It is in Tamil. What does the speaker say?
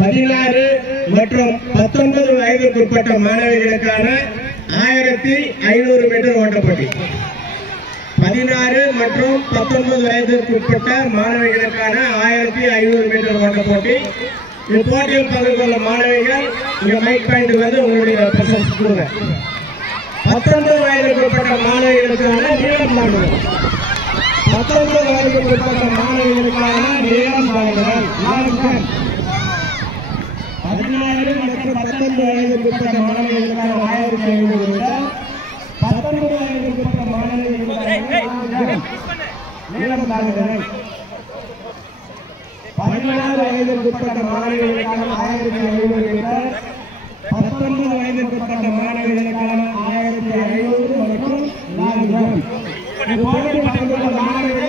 பதினாறு மற்றும் 19 வயதுக்குட்பட்ட மாணவிகளுக்கான 1500 மீட்டர் ஓட்டப்போட்டி. 16 மற்றும் 19 வயதுக்குட்பட்ட மாணவிகளுக்கான 1500 மீட்டர் ஓட்டப்போட்டி. இப்போட்டியில் பங்கு கொள்ளும் மாணவிகள் இங்க மைக் பாயிண்ட் வந்து உங்களுடைய பிரசன்ஸ் கொடுங்க. 19 வயதுக்குட்பட்ட மாணவிகளுக்கான நீளம் தாண்டுதல். 19 வயதுக்குட்பட்ட மாணவிகளுக்கான நீளம் தாண்டுதல். 16 மற்றும் 19 வயதுக்குட்பட்ட மாணவிகளுக்கான 1500 மீட்டர். 19 வயதுக்குட்பட்ட மாணவிகளுக்கான நீளம் தாண்டுதல். 16 வயதுக்குட்பட்ட மாணவிகளுக்கான 1500 மீட்டர். 19 வயதுக்குட்பட்ட மாணவிகளுக்கான 1500 மற்றும் 4 மாணவிகள்